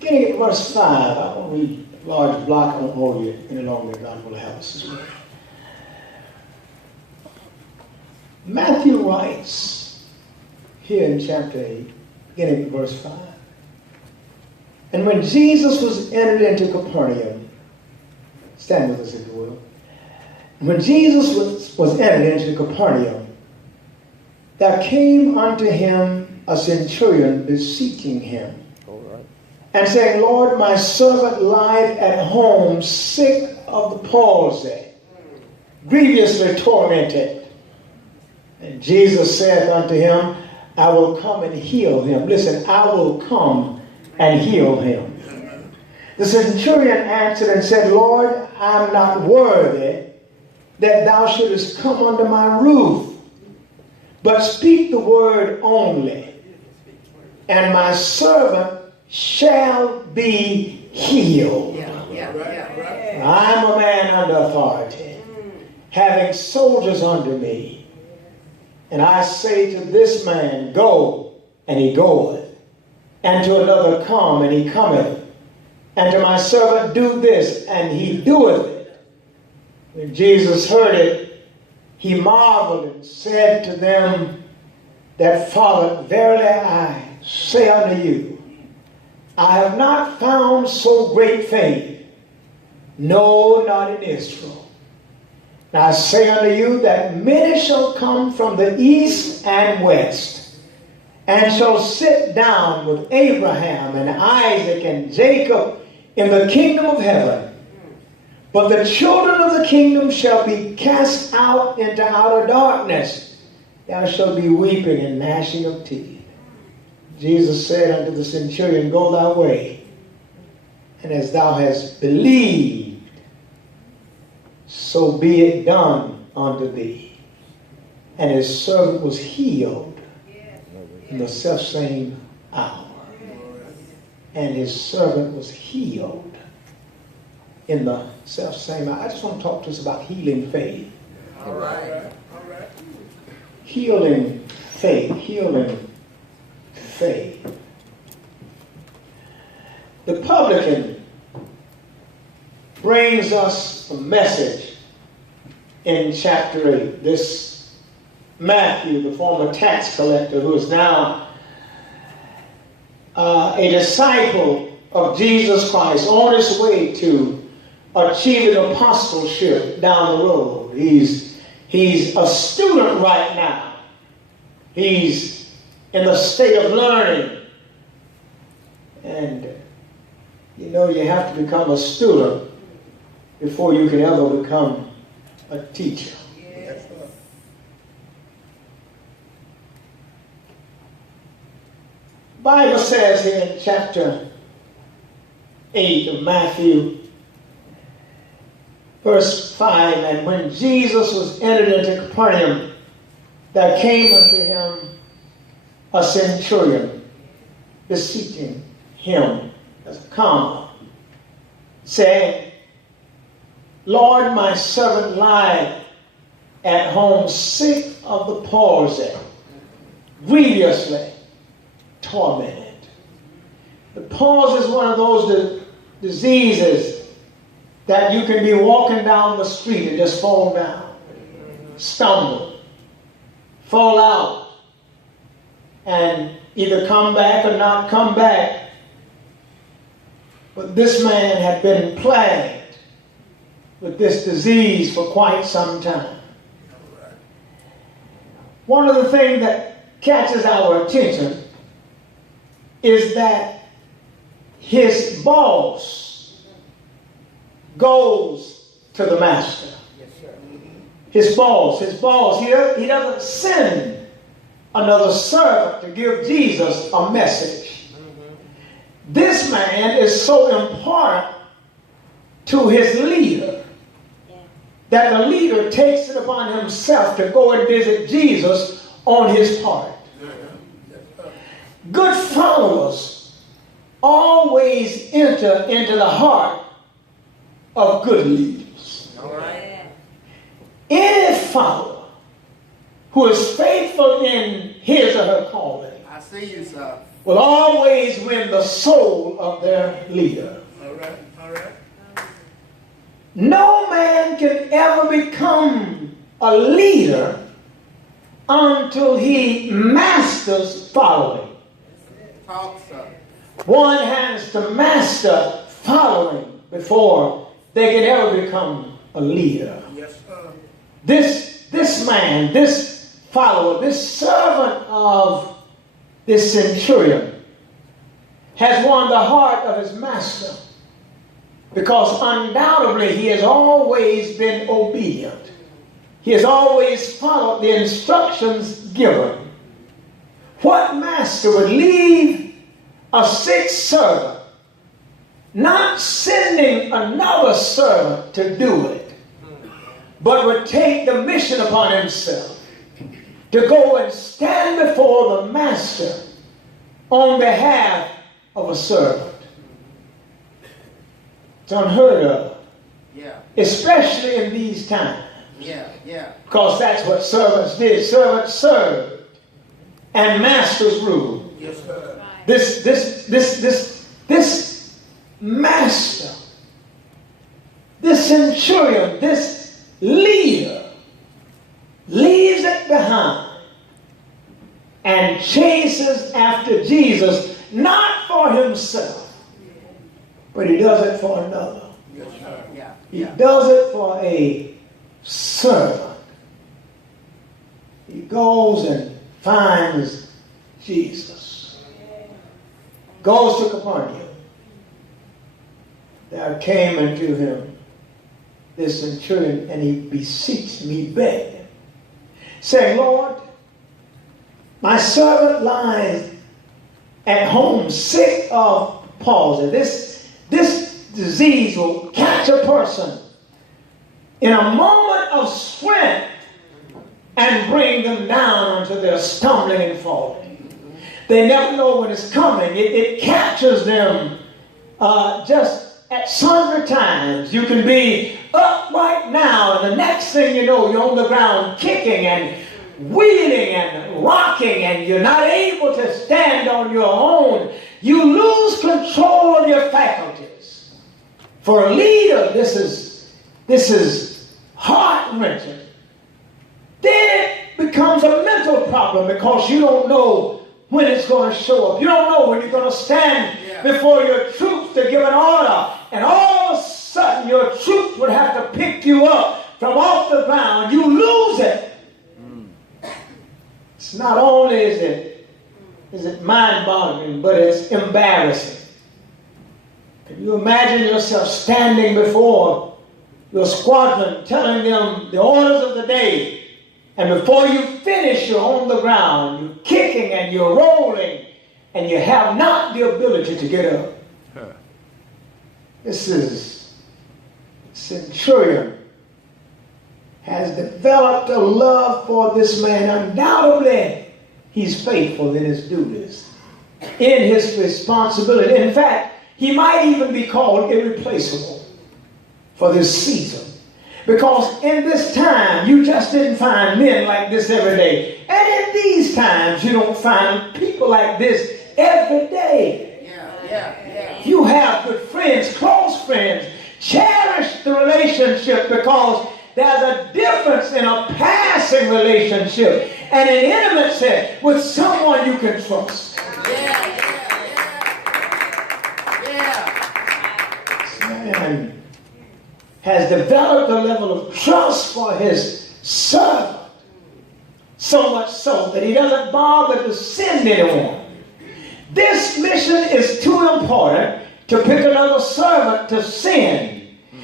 Beginning at verse 5, I won't read a large block, I won't hold you any longer. God will help us this way. Matthew writes here in chapter 8, beginning at verse 5. And when Jesus was entered into Capernaum, stand with us if you will. When Jesus was entered into Capernaum, there came unto him a centurion beseeching him, and saying, Lord, my servant lieth at home, sick of the palsy, grievously tormented. And Jesus saith unto him, I will come and heal him. Listen, I will come and heal him. The centurion answered and said, Lord, I am not worthy that thou shouldest come under my roof, but speak the word only, and my servant shall be healed. I am a man under authority, having soldiers under me. And I say to this man, go, and he goeth. And to another, come, and he cometh. And to my servant, do this, and he doeth it. When Jesus heard it, he marveled and said to them that followed, Verily I say unto you, I have not found so great faith, no, not in Israel. And I say unto you that many shall come from the east and west, and shall sit down with Abraham and Isaac and Jacob in the kingdom of heaven. But the children of the kingdom shall be cast out into outer darkness. There shall be weeping and gnashing of teeth. Jesus said unto the centurion, Go thy way, and as thou hast believed, so be it done unto thee. And his servant was healed in the selfsame hour. And his servant was healed in the selfsame hour. I just want to talk to us about healing faith. All right. Healing faith. Healing faith. The publican brings us a message in chapter 8. This Matthew, the former tax collector, who is now a disciple of Jesus Christ, on his way to achieving apostleship down the road. He's a student right now. He's in the state of learning. And you know, you have to become a student before you can ever become a teacher. Yes. Bible says here in chapter 8 of Matthew, verse 5, and when Jesus was entered into Capernaum, there came unto him a centurion, beseeching him, as a comma, saying, Lord, my servant lieth at home sick of the palsy, grievously tormented. The palsy is one of those diseases that you can be walking down the street and just fall down, stumble, fall out, and either come back or not come back. But this man had been plagued with this disease for quite some time. One of the things that catches our attention is that his boss goes to the master. His boss, he doesn't send another servant to give Jesus a message. This man is so important to his leader that the leader takes it upon himself to go and visit Jesus on his part. Good followers always enter into the heart of good leaders. Any follower who is faithful in his or her calling I see you, sir. will always win the soul of their leader. All right, all right. No man can ever become a leader until he masters following. Talk, sir. One has to master following before they can ever become a leader. Yes, sir. This man, this follower, this servant of this centurion has won the heart of his master because undoubtedly he has always been obedient. He has always followed the instructions given. What master would leave a sick servant, not sending another servant to do it, but would take the mission upon himself to go and stand before the master on behalf of a servant? It's unheard of. Yeah. Especially in these times. Yeah, yeah. Because that's what servants did. Servants served and masters ruled. Yes, sir. This master, this centurion, this leader leaves it behind and chases after Jesus, not for himself, but he does it for another. Yes, sir. Yeah. He does it for a servant. He goes and finds Jesus. Goes to Capernaum. There came unto him this centurion, and he beseeched him, he begged him, saying, Lord, my servant lies at home sick of palsy. This disease will catch a person in a moment of strength and bring them down unto their stumbling and falling. They never know when it's coming. It captures them just at sundry times. You can be up right now, and the next thing you know, you're on the ground kicking and wheeling and rocking, and you're not able to stand on your own. You lose control of your faculties. For a leader, this is heart-wrenching. Then it becomes a mental problem because you don't know when it's going to show up. You don't know when you're going to stand before your troops to give an order, and all of a sudden your troops would have to pick you up from off the ground. You lose it. It's not only is it mind-boggling, but it's embarrassing. Can you imagine yourself standing before your squadron, telling them the orders of the day, and before you finish, you're on the ground, you're kicking and you're rolling, and you have not the ability to get up? This is centurion has developed a love for this man. Undoubtedly, he's faithful in his duties, in his responsibility. In fact, he might even be called irreplaceable for this season. Because in this time, you just didn't find men like this every day. And in these times, you don't find people like this every day. You have good friends, close friends. Cherish the relationship, because there's a difference in a passing relationship and an intimacy with someone you can trust. This man has developed a level of trust for his servant, so much so that he doesn't bother to send anyone. This mission is too important to pick another servant to send,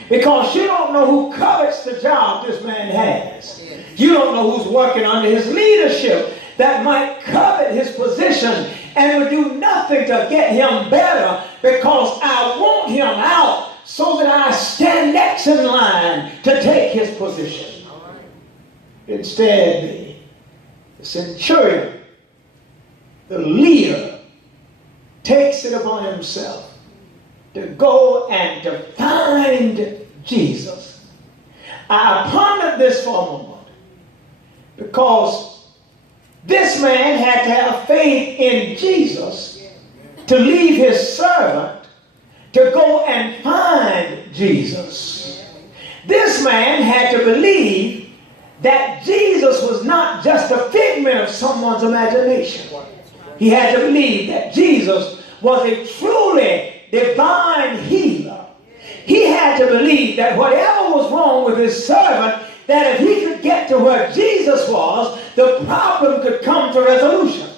because you don't know who covets the job this man has. You don't know who's working under his leadership that might covet his position and would do nothing to get him better, because I want him out so that I stand next in line to take his position. Instead, the centurion, the leader, takes it upon himself to go and to find Jesus. I pondered this for a moment, because this man had to have faith in Jesus to leave his servant to go and find Jesus. This man had to believe that Jesus was not just a figment of someone's imagination. He had to believe that Jesus was a truly divine healer. He had to believe that whatever was wrong with his servant, that if he could get to where Jesus was, the problem could come to resolution.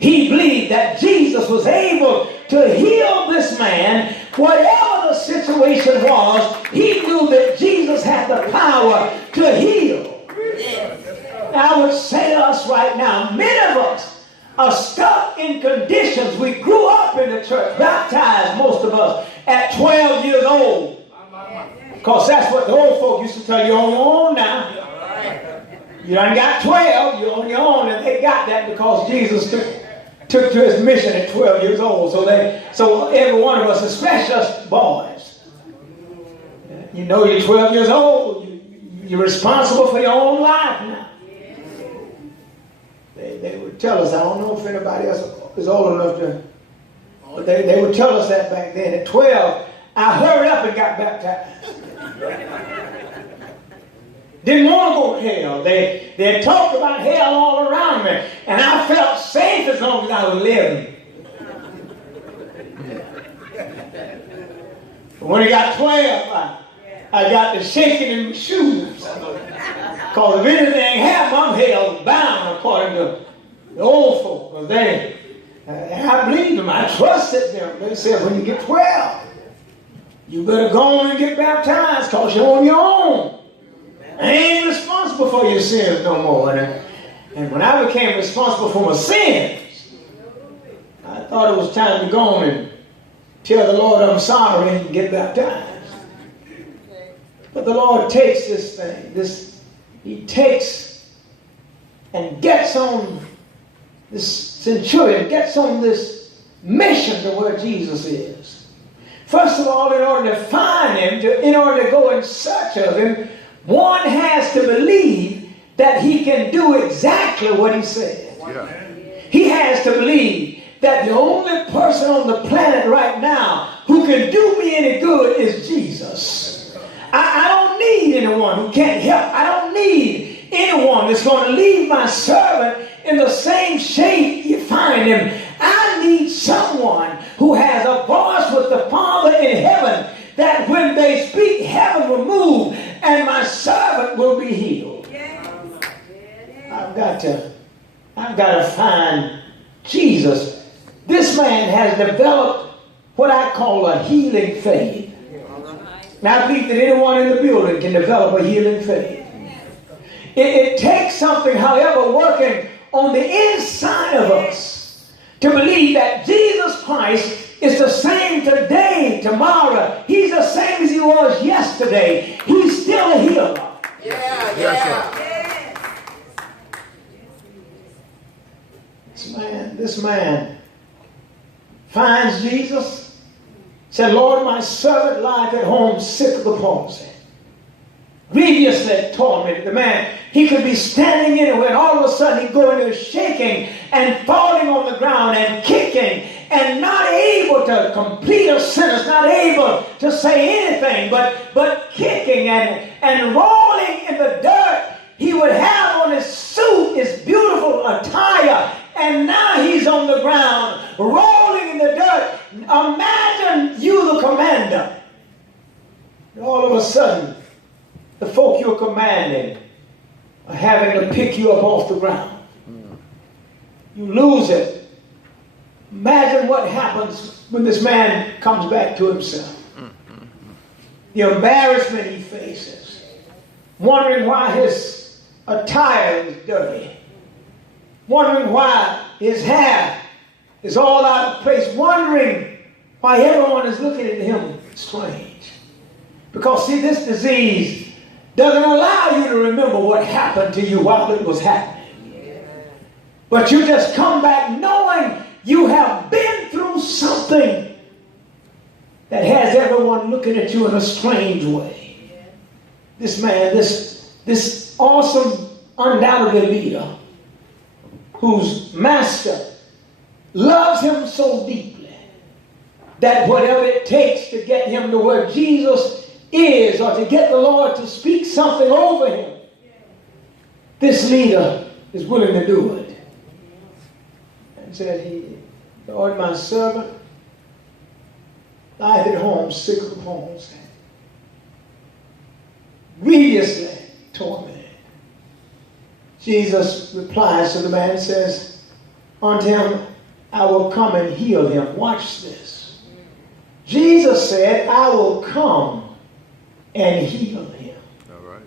He believed that Jesus was able to heal this man. Whatever the situation was, he knew that Jesus had the power to heal. I would say to us right now, many of us are stuck in conditions. We grew up in the church, baptized, most of us, at 12 years old. Because that's what the old folk used to tell you, on your own now. You done got 12, you're on your own, and they got that because Jesus took to his mission at 12 years old. So every one of us, especially us boys, you know you're 12 years old. You're responsible for your own life now. They would tell us, I don't know if anybody else is old enough to, but they would tell us that back then. At 12, I hurried up and got baptized. Didn't want to go to hell. They talked about hell all around me, and I felt safe as long as I was living. But when it got 12, I got to shaking in my shoes. Because if anything happened, I'm hell bound, according to the old folk. And I believed them. I trusted them. They said, when you get 12, you better go on and get baptized because you're on your own. I ain't responsible for your sins no more. And when I became responsible for my sins, I thought it was time to go on and tell the Lord I'm sorry and get baptized. But the Lord takes this thing, he takes and gets on this centurion, gets on this mission to where Jesus is. First of all, in order to find him, in order to go in search of him, one has to believe that he can do exactly what he said. Yeah. He has to believe that the only person on the planet right now who can do me any good is Jesus. I don't need anyone who can't help. I don't need anyone that's going to leave my servant in the same shape you find him. I need someone who has a voice with the Father in heaven, that when they speak, heaven will move and my servant will be healed. I've got to find Jesus. This man has developed what I call a healing faith. Now I believe that anyone in the building can develop a healing faith. It takes something, however, working on the inside of us to believe that Jesus Christ is the same today, tomorrow. He's the same as he was yesterday. He's still a healer. This man finds Jesus. Said, Lord, my servant lieth at home sick of the palsy. Grievously tormented. The man, he could be standing anywhere, and all of a sudden he'd go into shaking and falling on the ground and kicking and not able to complete a sentence, not able to say anything, but kicking and rolling in the dirt. He would have on his suit, his beautiful attire, and now he's on the ground, rolling in the dirt. Imagine you, the commander. All of a sudden, the folk you're commanding are having to pick you up off the ground. You lose it. Imagine what happens when this man comes back to himself. The embarrassment he faces. Wondering why his attire is dirty. Wondering why his hair is all out of place. Wondering why everyone is looking at him strange. Because see, this disease doesn't allow you to remember what happened to you while it was happening. But you just come back knowing you have been through something that has everyone looking at you in a strange way. This man, this awesome, undoubtedly leader, whose master loves him so deeply that whatever it takes to get him to where Jesus is, or to get the Lord to speak something over him, this leader is willing to do it. And said, Lord, my servant lieth at home sick of the palsy, grievously tormented. Jesus replies to the man and says, unto him, I will come and heal him. Watch this. Jesus said, I will come and heal him. All right.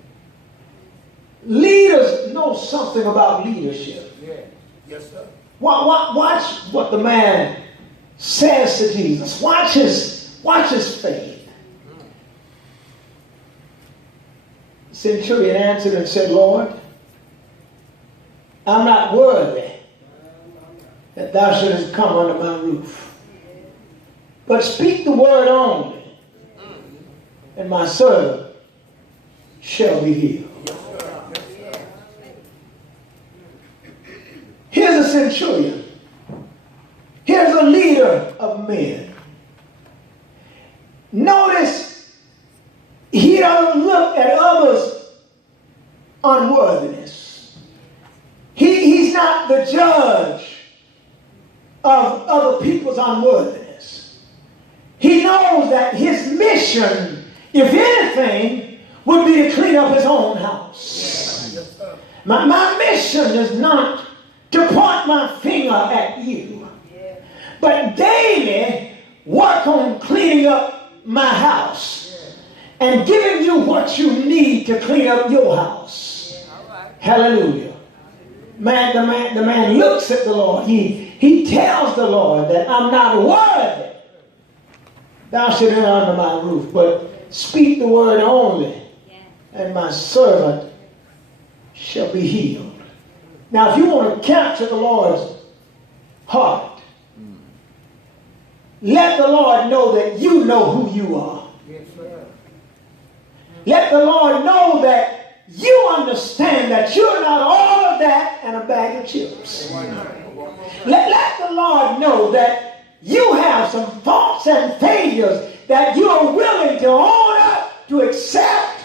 Leaders know something about leadership. Yeah. Yes, sir. Watch what the man says to Jesus. Watch his faith. The centurion answered and said, Lord, I'm not worthy that thou shouldest come under my roof. But speak the word only, and my servant shall be healed. Here's a centurion. Here's a leader of men. Notice he doesn't look at others' unworthiness. He's not the judge of other people's unworthiness. He knows that his mission, if anything, would be to clean up his own house. My mission is not to point my finger at you, but daily work on cleaning up my house and giving you what you need to clean up your house. Hallelujah. The man looks at the Lord. He tells the Lord that I'm not worthy thou should enter under my roof, but speak the word only, and my servant shall be healed. Now, if you want to capture the Lord's heart, let the Lord know that you know who you are. Yes, sir. Let the Lord know that you understand that you're not all of that and a bag of chips. Let the Lord know that you have some faults and failures that you are willing to own up, to accept,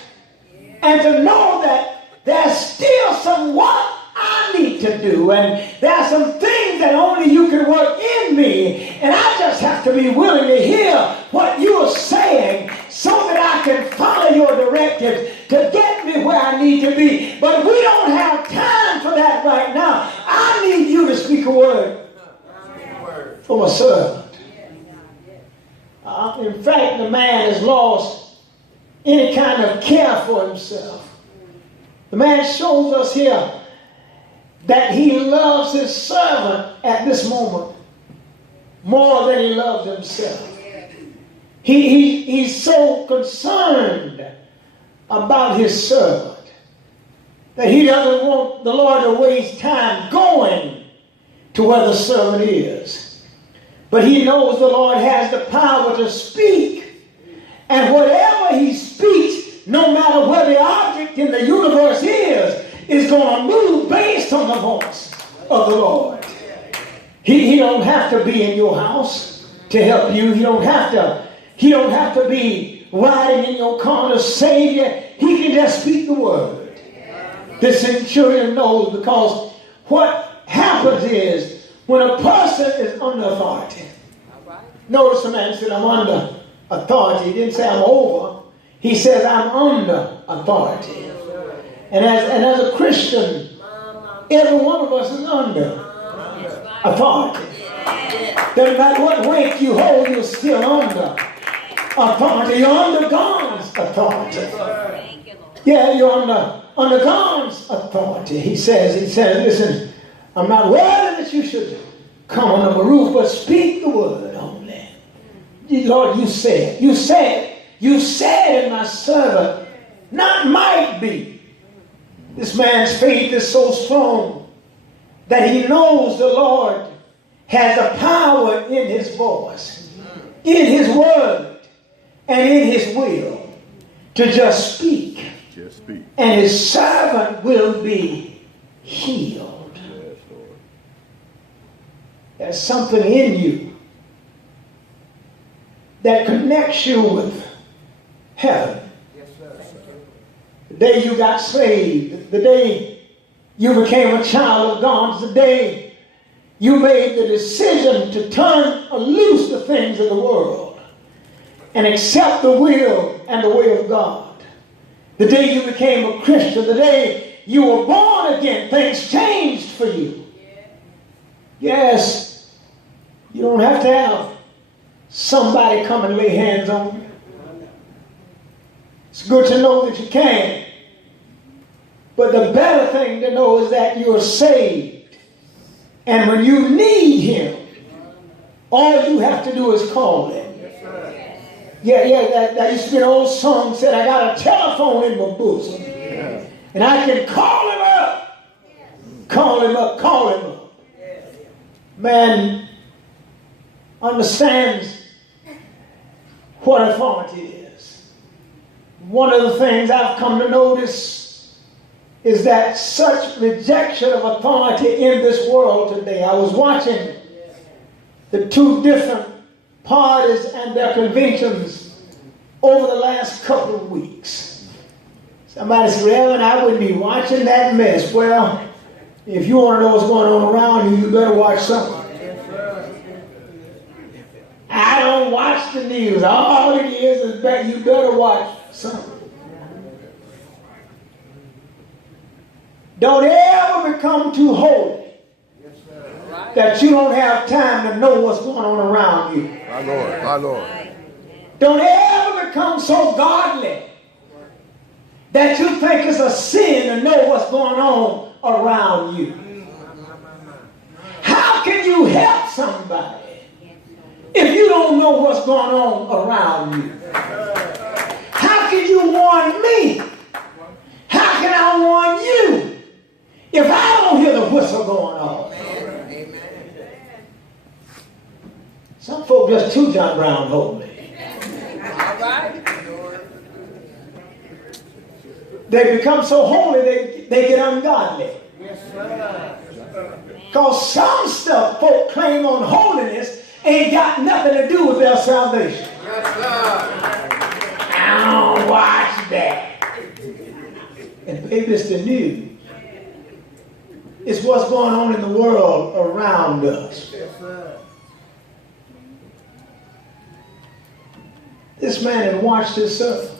and to know that there's still some work I need to do, and there are some things that only you can work in me, and I just have to be willing to hear what you are saying so that I can follow your directives to get me where I need to be. But we don't have time for that right now. I need you to speak a word for my servant. In fact, the man has lost any kind of care for himself. The man shows us here that he loves his servant at this moment more than he loves himself. He's so concerned about his servant that he doesn't want the Lord to waste time going to where the servant is. But he knows the Lord has the power to speak. And whatever he speaks, no matter where the object in the universe is going to move based on the voice of the Lord. He don't have to be in your house to help you. He don't have to be riding in your car to save you. He can just speak the word. The centurion knows, because what happens is when a person is under authority. Notice the man said, I'm under authority. He didn't say I'm over. He says I'm under authority. And as a Christian, every one of us is under authority. Doesn't matter what rank you hold, you're still under authority. You're under God's authority. Yeah, you're under God's authority. He says, listen, I'm not worthy that you should come under my roof, but speak the word only. Lord, you said, and my servant not might be. This man's faith is so strong that he knows the Lord has a power in his voice, in his word, and in his will to just speak. Just speak. And his servant will be healed. Yes, Lord. There's something in you that connects you with heaven. Yes, sir. The day you got saved, the day you became a child of God, the day you made the decision to turn loose the things of the world and accept the will and the way of God. The day you became a Christian, the day you were born again, things changed for you. Yes, you don't have to have somebody come and lay hands on you. It's good to know that you can. But the better thing to know is that you are saved. And when you need Him, all you have to do is call Him. That used to be an old song said, I got a telephone in my bosom. And I can call Him up. Call Him up, call Him up. Man understands what authority is. One of the things I've come to notice is that such rejection of authority in this world today. I was watching the two different parties and their conventions over the last couple of weeks. Somebody said, Reverend, I wouldn't be watching that mess. Well, if you want to know what's going on around you, you better watch something. I don't watch the news. All it is that you better watch something. Don't ever become too holy that you don't have time to know what's going on around you. My Lord, my Lord. Don't ever become so godly that you think it's a sin to know what's going on around you. How can you help somebody if you don't know what's going on around you? How can you warn me? How can I warn you if I don't hear the whistle going on? Some folk just too John Brown holy. All right. They become so holy they get ungodly. Yes, sir. Because some stuff folk claim on holiness ain't got nothing to do with their salvation. Yes, sir. I don't watch that. And baby, it's the news. It's what's going on in the world around us. Yes, sir. This man had watched his servant.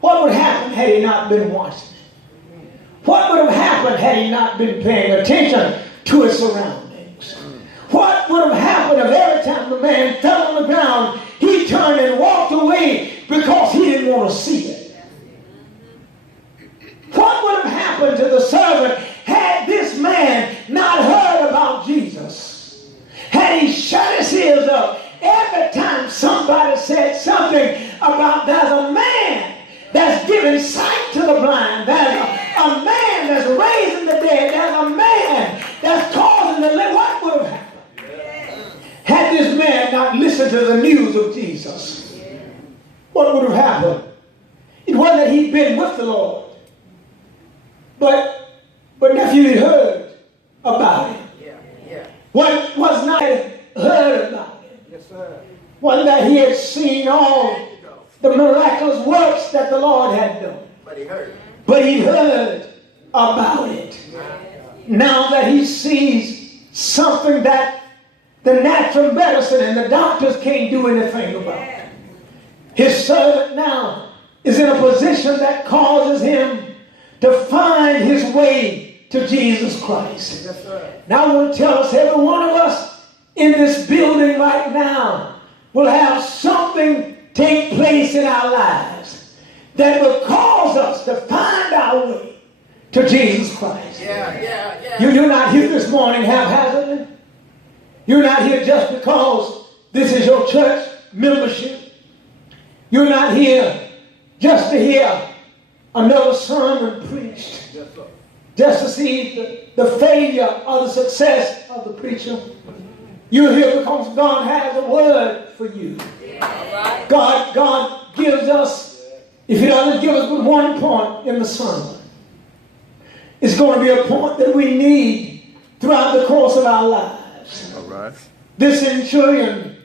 What would happen had he not been watching? What would have happened had he not been paying attention to his surroundings? What would have happened if every time the man fell on the ground, he turned and walked away because he didn't want to see it? What would have happened to the servant had this man not heard about Jesus? Had he shut his ears up every time somebody said something about there's a man that's giving sight to the blind, there's a man that's raising the dead, there's a man that's causing the living. What would have happened had this man not listened to the news of Jesus? What would have happened? It wasn't that he'd been with the Lord, but nephew had heard about him. What was not heard about him? Yes, sir. Wasn't that he had seen all the miraculous works that the Lord had done. But he heard. But he heard about it. Now that he sees something that the natural medicine and the doctors can't do anything about. His servant now is in a position that causes him to find his way to Jesus Christ. Yes, sir. Now I want to tell us, every one of us in this building right now will have something take place in our lives that will cause us to find our way to Jesus Christ. You're not here this morning haphazardly. You're not here just because this is your church membership. You're not here just to hear another sermon preached. Yes, sir. Just to see the failure or the success of the preacher. You're here because God has a word for you. God gives us, if He doesn't give us but one point in the sermon, it's going to be a point that we need throughout the course of our lives. times. All right. This centurion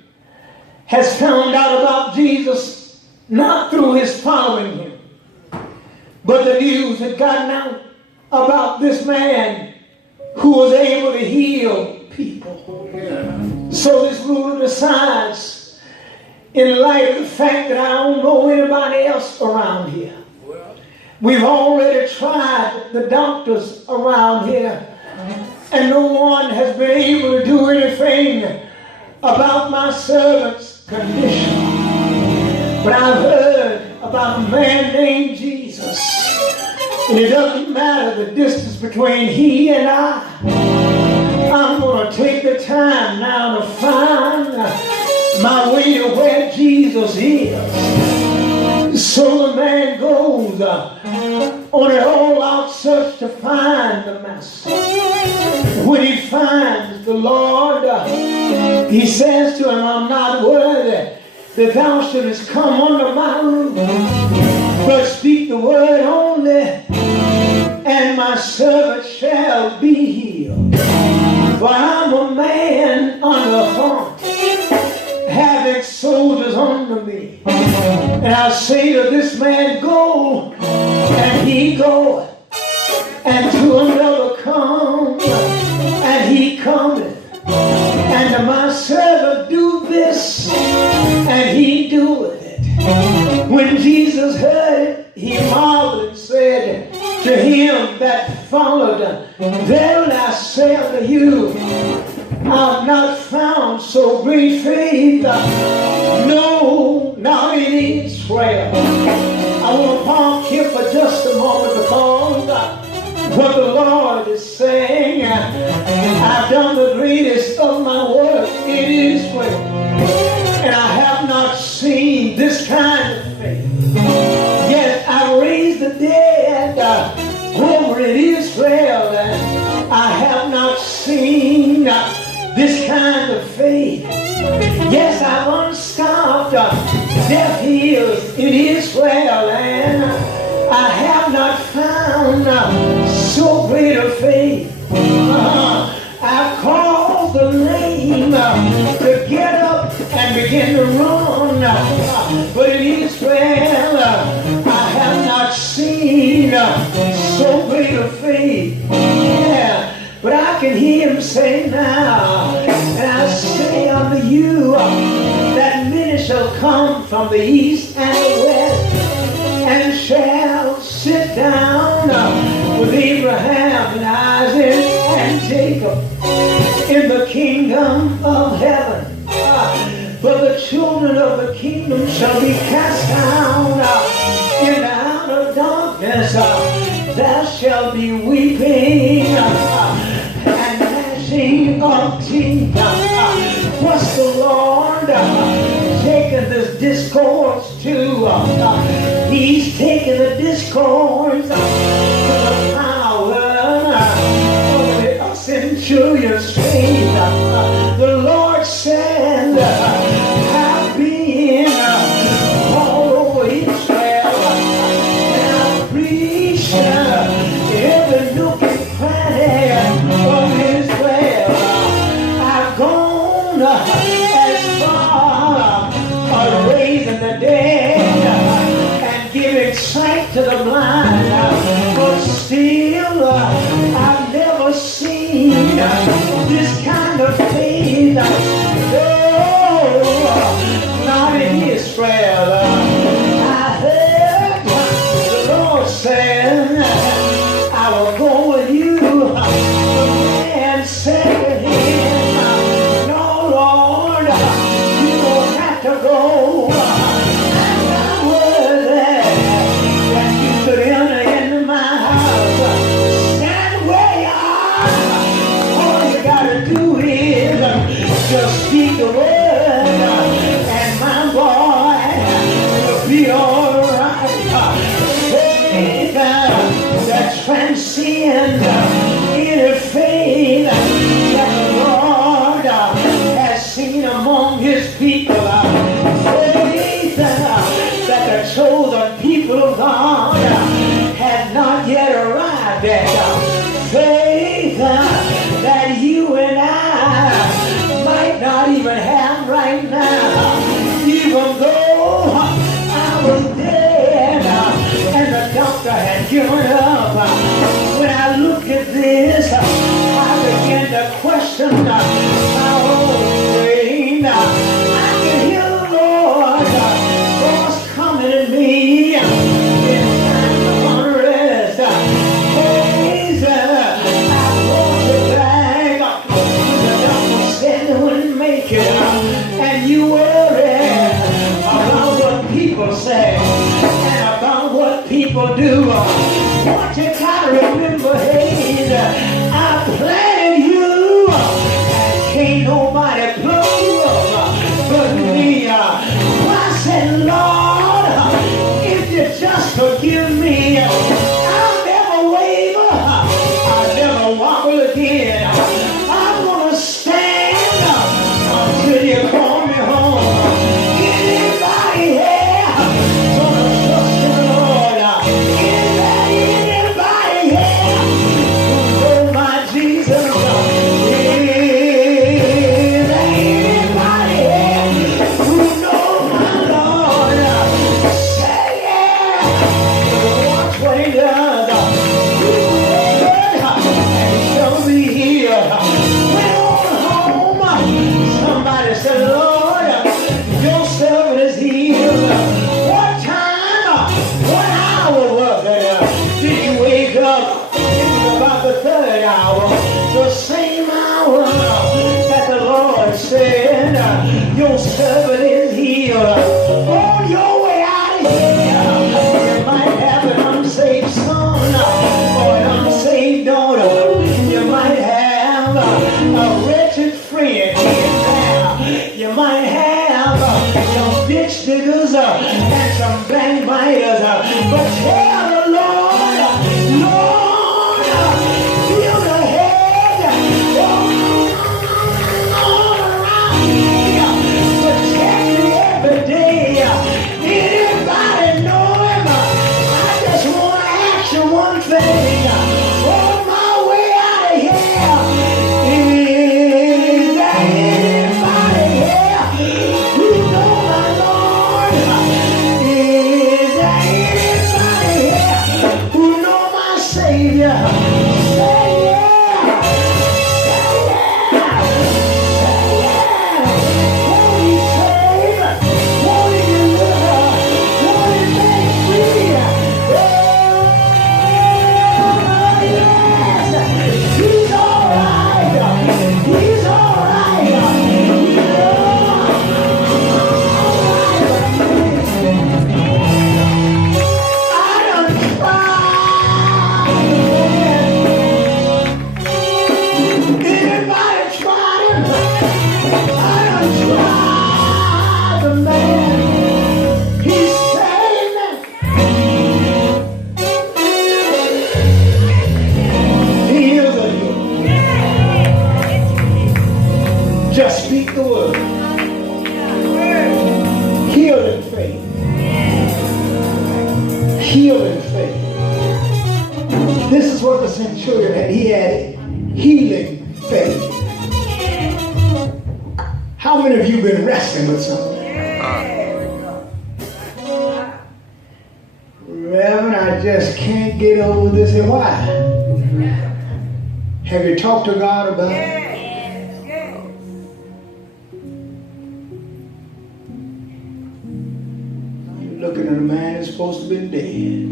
has found out about Jesus not through his following him, but the news had gotten out about this man who was able to heal people. So this ruler decides, in light of the fact that I don't know anybody else around here, we've already tried the doctors around here, and no one has been able to do anything about my servant's condition. But I've heard about a man named Jesus, and it doesn't matter the distance between he and I. I'm going to take the time now to find my way to where Jesus is. So the man goes on an all-out search to find the Master. When he finds the Lord, he says to him, I'm not worthy that thou shouldest come under my roof, but speak the word only, and my servant shall be healed. For I'm a man under authority, having soldiers under me. And I say to this man, go, and he goeth, and to another come, and he cometh, and to my servant do this, and he doeth it. When Jesus heard it, he marveled and said to him that followed, verily I say unto you, I have not found so great faith, no, not in Israel. I want to park here for just a moment because what the Lord is saying, I've done the greatest of my work in Israel, and I have not seen this kind of faith. Yet I raised the dead over in Israel, and I have not seen this kind of faith. Yes, I've unstopped deaf ears in Israel, and I have not found so great a faith. I've called the lame to get up and begin to run, but in Israel I have not seen so great a faith. Yeah. But I can hear him say now, and I say unto you, that many shall come from the east and the west, and shall sit down with Abraham and Isaac and Jacob in the kingdom of heaven. But the children of the kingdom shall be cast down in the outer darkness. There shall be weeping and gnashing of teeth. What's the Lord taking this discourse to? He's taking the discourse to the power of the centurion's faith. The Lord said, I've been all over Israel, and I've preached every nook and cranny of Israel. I've gone as far as raising the dead and giving sight to the blind, but still I've never seen this kind of faith. No, not in Israel. I heard the Lord say, I will go with you. The man said to him, no, Lord, you don't have to go. I'm not worthy that you could enter into my house. Stand where you are. All you gotta do is just people do. What you gotta remember, hey, I planted you, and can't nobody pluck you up but me. I said, Lord, if you just forgive me, I'll never waver, I'll never wobble again. I'm gonna stand until you call me home. Anybody here gonna trust in the Lord? Anybody here who know my Jesus? Anybody here who know my Lord? Say yeah. Watch what he does. And shall be healed. Went on home. Somebody said, Lord, your servant is healed. What time, what hour was it? Did you wake up? It was about the third hour. The same hour that the Lord said, your servant is healed. On your way out of here, you might have an unsaved son or an unsaved daughter. You might have a wretched friend in there. You might have some ditch diggers and some backbiters. But tell the Lord, Lord, feel the head all around me. Protect me every day. Anybody know him? I just want to ask you one thing. On my way out of here, is there anybody here who know my Lord? Is there anybody here who know my Savior? Say yeah. Say yeah. Say yeah. Won't he save? Won't he deliver? Won't he make free? Oh, yes. He's all right. He's all right. I done tried. Anybody tried him? I done tried the man. He saved me. He is a healer. Just speak the word. Heal in faith. Heal in faith. This is what the centurion had. He had healing faith. How many of you been wrestling with something? Reverend, I just can't get over this. And why? Have you talked to God about it? You're looking at a man who's supposed to be dead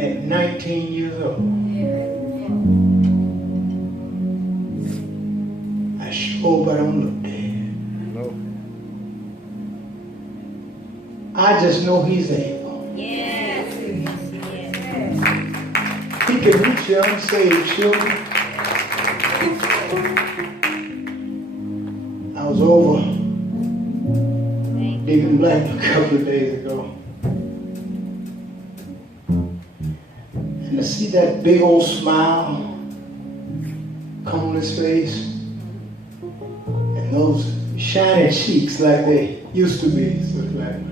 at 19 years old. I sure hope I don't look dead. I just know he's able. He can reach your unsaved children. I was over digging black a couple of days ago. And to see that big old smile come on his face, and those shiny cheeks like they used to be, so it's like,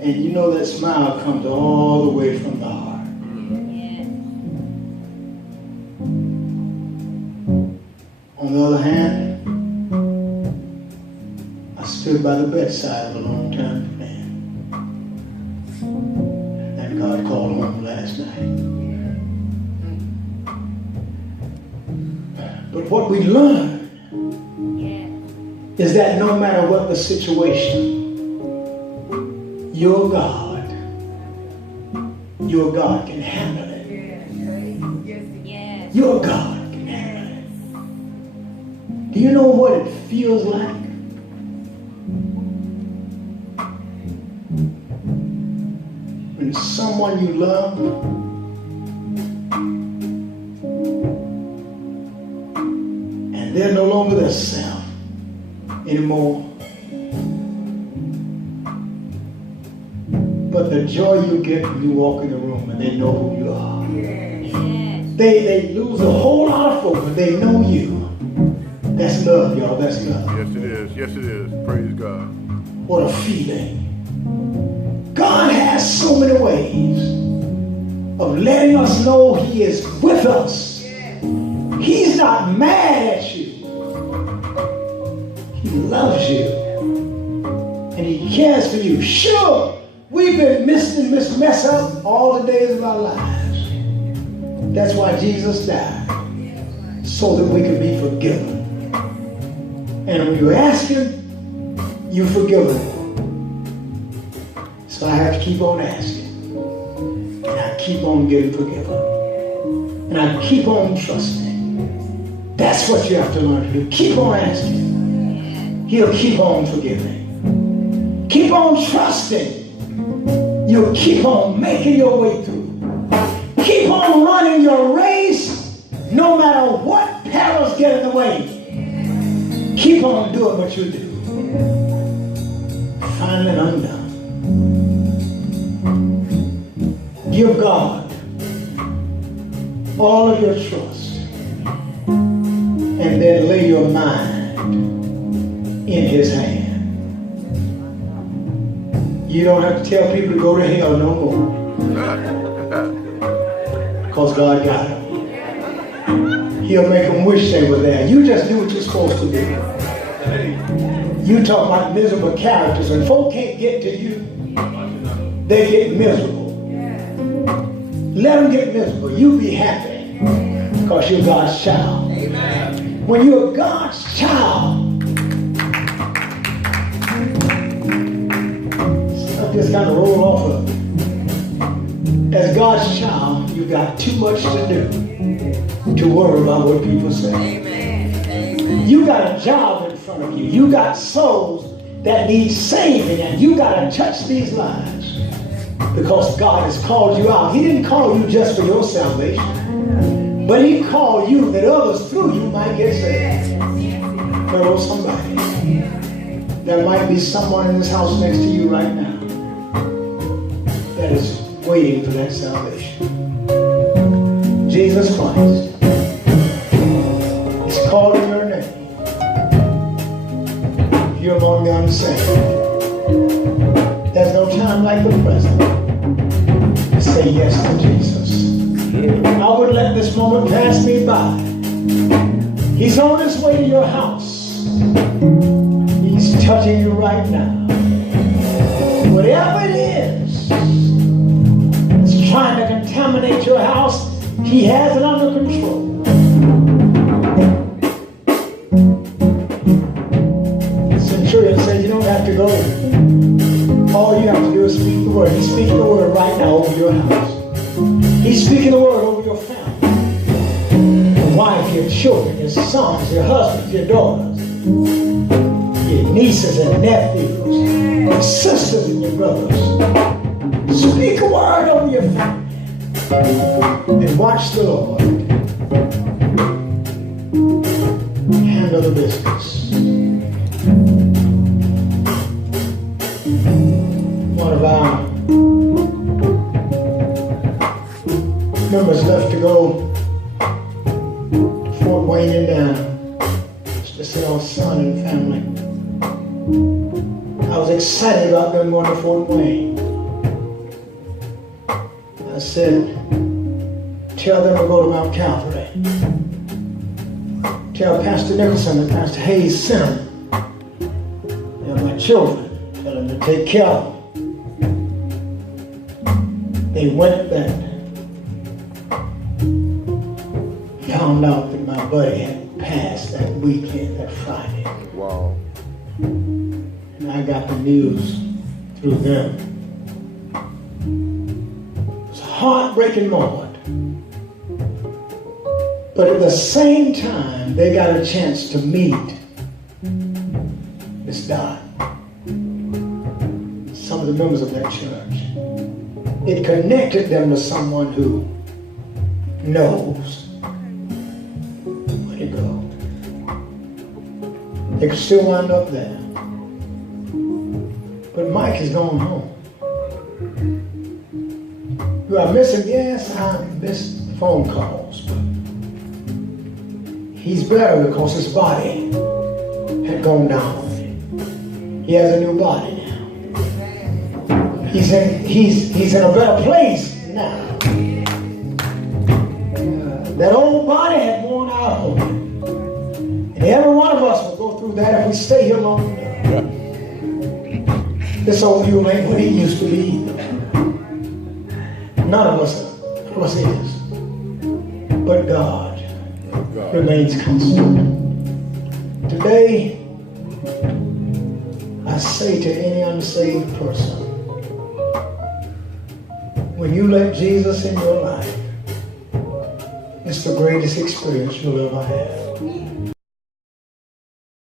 and you know that smile comes all the way from the heart. On the other hand, I stood by the bedside of a long-term man. And God called home last night. But what we learned is that no matter what the situation, your God can handle it. Your God can handle it. Do you know what it feels like someone you love, and they're no longer their self anymore, but the joy you get when you walk in the room and they know who you are. They lose a whole lot of folk, but they know you. That's love, y'all. That's love. Yes, it is. Yes, it is. Praise God. What a feeling. God has so many ways of letting us know He is with us. He's not mad at you. He loves you. And He cares for you. Sure, we've been mess up all the days of our lives. That's why Jesus died, so that we could be forgiven. And when you ask Him, you forgive Him. So I have to keep on asking. And I keep on getting forgiven. And I keep on trusting. That's what you have to learn to do. Keep on asking. He'll keep on forgiving. Keep on trusting. You'll keep on making your way through. Keep on running your race, no matter what perils get in the way. Keep on doing what you do. Finally undone. Give God all of your trust, and then lay your mind in His hand. You don't have to tell people to go to hell no more, because God got them. He'll make them wish they were there. You just do what you're supposed to do. You talk about miserable characters, and folk can't get to you. They get miserable. Let them get miserable. You be happy, because you're God's child. Amen. When you're God's child, stuff just kind of roll off of it. As God's child, you got too much to do to worry about what people say. Amen. You got a job in front of you. You got souls that need saving, and you got to touch these lives. Because God has called you out. He didn't call you just for your salvation, but He called you that others through you might get saved. Hello, somebody. There might be someone in this house next to you right now that is waiting for that salvation. Jesus Christ is calling your name. You're among the unsaved. There's no time like the present to say yes to Jesus. I wouldn't let this moment pass me by. He's on his way to your house. He's touching you right now. Whatever it is that's trying to contaminate your house, He has it under control. The centurion said, you don't have to go. All you have to do is speak the word. He's speaking the word right now over your house. He's speaking the word over your family. Your wife, your children, your sons, your husbands, your daughters, your nieces and nephews, your sisters and your brothers. Speak a word over your family. And watch the Lord handle the business. One of our members left to go to Fort Wayne, Indiana, to see our son and family. I was excited about them going to Fort Wayne. I said, tell them to go to Mount Calvary. Tell Pastor Nicholson and Pastor Hayes sent them. They're my children. Tell them to take care of them. They went back. Found out that my buddy had passed that weekend, that Friday. Wow. And I got the news through them. It was a heartbreaking moment. But at the same time, they got a chance to meet Miss Dot, some of the members of that church. it connected them to someone who knows where to go. They could still wind up there. But Mike has gone home. Do I miss him? Yes, I miss phone calls. But he's better because his body had gone down. He has a new body now. He's in a better place now. That old body had worn out on him. And every one of us will go through that if we stay here long enough. This old you ain't what he used to be. None of us is. But God remains constant. Today, I say to any unsaved person, when you let Jesus in your life, it's the greatest experience you'll ever have.